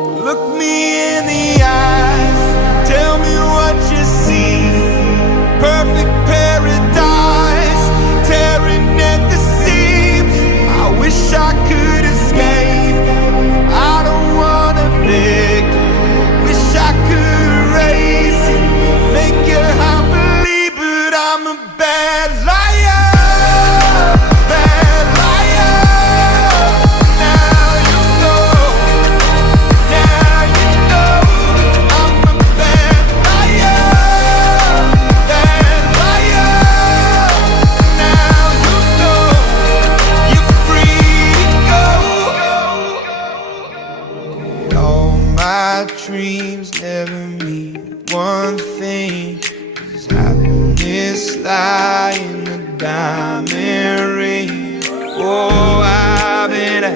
Look me in the eyes, tell me what you see. Perfect paradise, tearing at the seams. I wish I could escape, I don't wanna fake. Wish I could erase it, make your heart believe, but I'm a bad liar. Bad liar. Now you know, now you know I'm a bad liar. Bad liar. Now you know you're free to go. All my dreams never mean one thing. Does happiness lie in a diamond ring? Oh.